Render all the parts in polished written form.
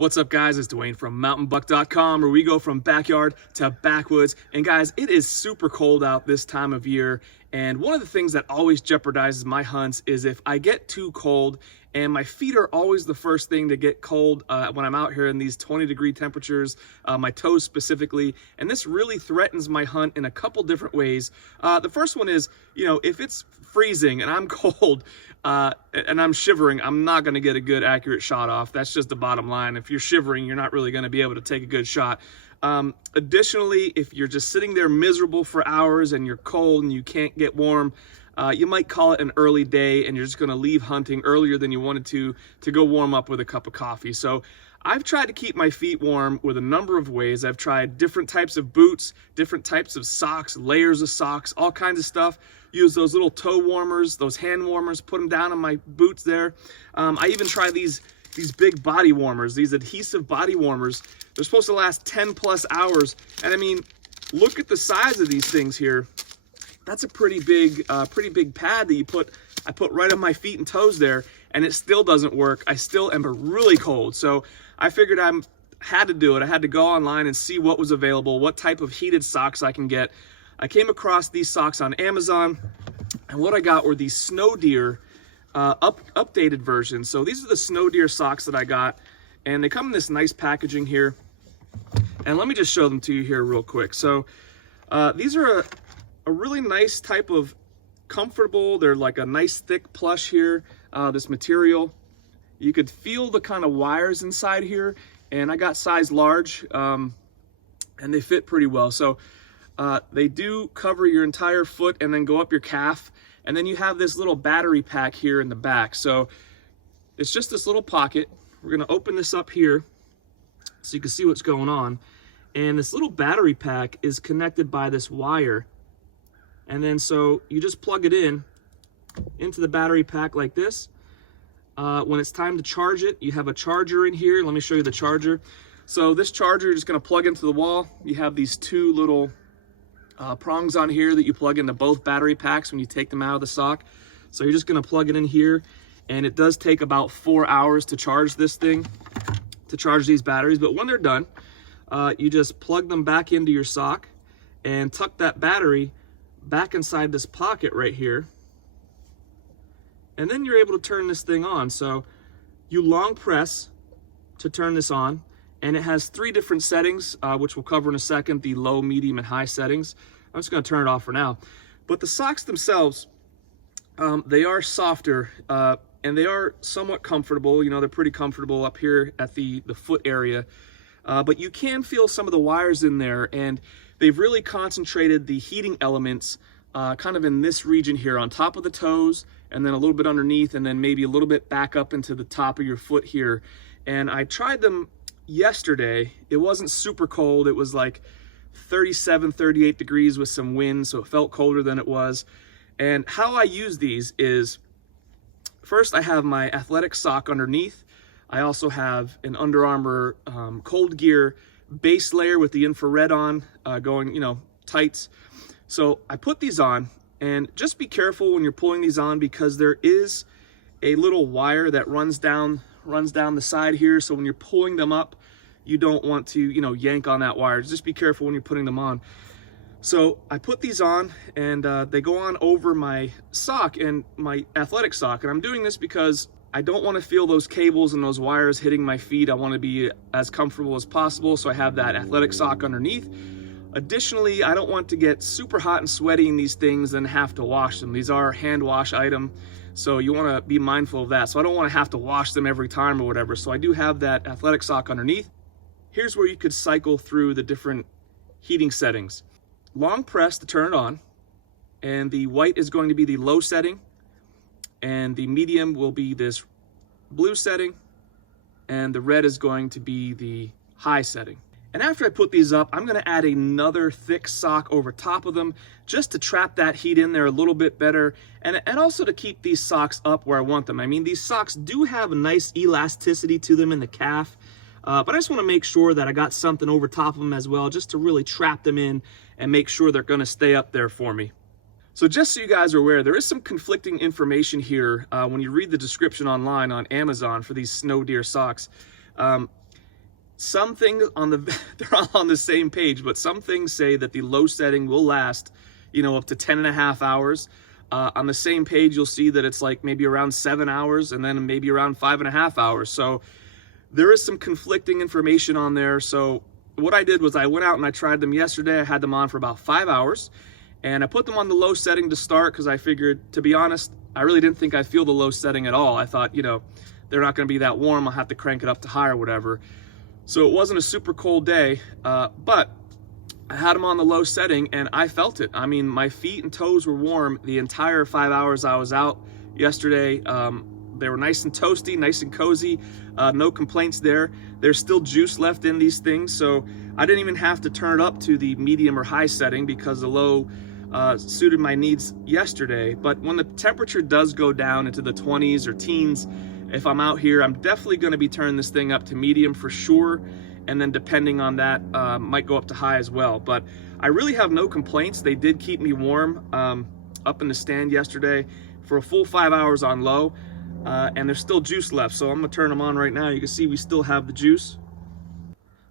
What's up, guys? It's Dwayne from mountainbuck.com, where we go from backyard to backwoods. And guys, it is super cold out this time of year. And one of the things that always jeopardizes my hunts is if I get too cold, and my feet are always the first thing to get cold when I'm out here in these 20-degree temperatures, my toes specifically. And this really threatens my hunt in a couple different ways. The first one is, if it's freezing and I'm cold and I'm shivering, I'm not going to get a good accurate shot off. That's just the bottom line. If you're shivering, you're not really going to be able to take a good shot. Additionally, if you're just sitting there miserable for hours and you're cold and you can't get warm, you might call it an early day and you're just going to leave hunting earlier than you wanted to go warm up with a cup of coffee. So I've tried to keep my feet warm with a number of ways. I've tried different types of boots, different types of socks, layers of socks, all kinds of stuff. Use those little toe warmers, those hand warmers, put them down on my boots there. I even tried these big body warmers, these adhesive body warmers. They're supposed to last 10 plus hours. And I mean, look at the size of these things here. That's a pretty big pad that I put right on my feet and toes there, and it still doesn't work. I still am really cold. So I figured I had to do it. I had to go online and see what was available, what type of heated socks I can get. I came across these socks on Amazon, and what I got were these Snow Deer updated versions. So these are the Snow Deer socks that I got, and they come in this nice packaging here. And let me just show them to you here real quick. So these are a really nice type of comfortable, they're like a nice thick plush here, this material. You could feel the kind of wires inside here, and I got size large, and they fit pretty well. So they do cover your entire foot and then go up your calf, and then you have this little battery pack here in the back. So it's just this little pocket. We're gonna open this up here so you can see what's going on. And this little battery pack is connected by this wire. And then so you just plug it into the battery pack like this. When it's time to charge it, you have a charger in here. Let me show you the charger. So this charger, you're just gonna plug into the wall. You have these two little prongs on here that you plug into both battery packs when you take them out of the sock. So you're just gonna plug it in here, and it does take about 4 hours to charge this thing, to charge these batteries. But when they're done, you just plug them back into your sock and tuck that battery back inside this pocket right here, and then you're able to turn this thing on. So you long press to turn this on, and it has 3 different settings, which we'll cover in a second, the low, medium, and high settings. I'm just going to turn it off for now. But the socks themselves, they are softer, and they are somewhat comfortable. They're pretty comfortable up here at the foot area, but you can feel some of the wires in there, and they've really concentrated the heating elements kind of in this region here on top of the toes, and then a little bit underneath, and then maybe a little bit back up into the top of your foot here. And I tried them yesterday. It wasn't super cold. It was like 37, 38 degrees with some wind, so it felt colder than it was. And how I use these is, first I have my athletic sock underneath. I also have an Under Armour Cold Gear base layer with the infrared on, going, tights. So I put these on, and just be careful when you're pulling these on, because there is a little wire that runs down the side here. So when you're pulling them up, you don't want to, yank on that wire. Just be careful when you're putting them on. So I put these on, and they go on over my sock, and my athletic sock. And I'm doing this because I don't want to feel those cables and those wires hitting my feet. I want to be as comfortable as possible. So I have that athletic sock underneath. Additionally, I don't want to get super hot and sweaty in these things and have to wash them. These are hand wash item, so you want to be mindful of that. So I don't want to have to wash them every time or whatever. So I do have that athletic sock underneath. Here's where you could cycle through the different heating settings. Long press to turn it on, and the white is going to be the low setting, and the medium will be this blue setting, and the red is going to be the high setting. And after I put these up, I'm gonna add another thick sock over top of them just to trap that heat in there a little bit better, and also to keep these socks up where I want them. I mean, these socks do have a nice elasticity to them in the calf, but I just wanna make sure that I got something over top of them as well, just to really trap them in and make sure they're gonna stay up there for me. So just so you guys are aware, there is some conflicting information here when you read the description online on Amazon for these Snow Deer socks. some things on the they're all on the same page, but some things say that the low setting will last, up to 10.5 hours. On the same page, you'll see that it's like maybe around 7 hours and then maybe around 5.5 hours. So there is some conflicting information on there. So what I did was I went out and I tried them yesterday. I had them on for about 5 hours, and I put them on the low setting to start because I figured, to be honest, I really didn't think I'd feel the low setting at all. I thought, they're not going to be that warm. I'll have to crank it up to high or whatever. So it wasn't a super cold day, but I had them on the low setting and I felt it. I mean, my feet and toes were warm the entire 5 hours I was out yesterday. They were nice and toasty, nice and cozy. No complaints there. There's still juice left in these things, so I didn't even have to turn it up to the medium or high setting because the low suited my needs yesterday. But when the temperature does go down into the 20s or teens, if I'm out here, I'm definitely going to be turning this thing up to medium for sure. And then depending on that, might go up to high as well. But I really have no complaints. They did keep me warm up in the stand yesterday for a full 5 hours on low. And there's still juice left. So I'm going to turn them on right now. You can see we still have the juice.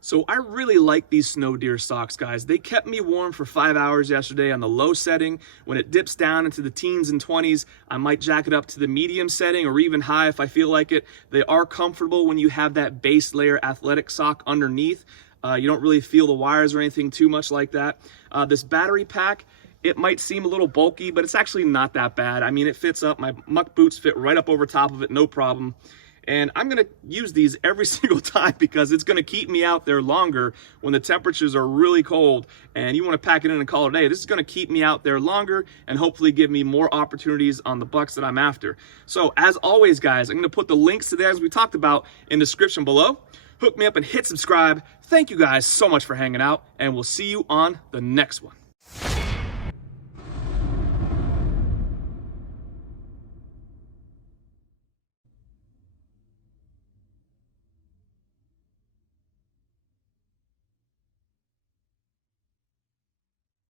So I really like these Snow Deer socks, guys. They kept me warm for 5 hours yesterday on the low setting. When it dips down into the teens and 20s, I might jack it up to the medium setting or even high if I feel like it. They are comfortable when you have that base layer athletic sock underneath. You don't really feel the wires or anything too much like that. This battery pack, it might seem a little bulky, but it's actually not that bad. I mean, it fits up. My muck boots fit right up over top of it, no problem. And I'm going to use these every single time because it's going to keep me out there longer when the temperatures are really cold and you want to pack it in and call it a day. This is going to keep me out there longer and hopefully give me more opportunities on the bucks that I'm after. So as always, guys, I'm going to put the links to those as we talked about in the description below. Hook me up and hit subscribe. Thank you guys so much for hanging out, and we'll see you on the next one.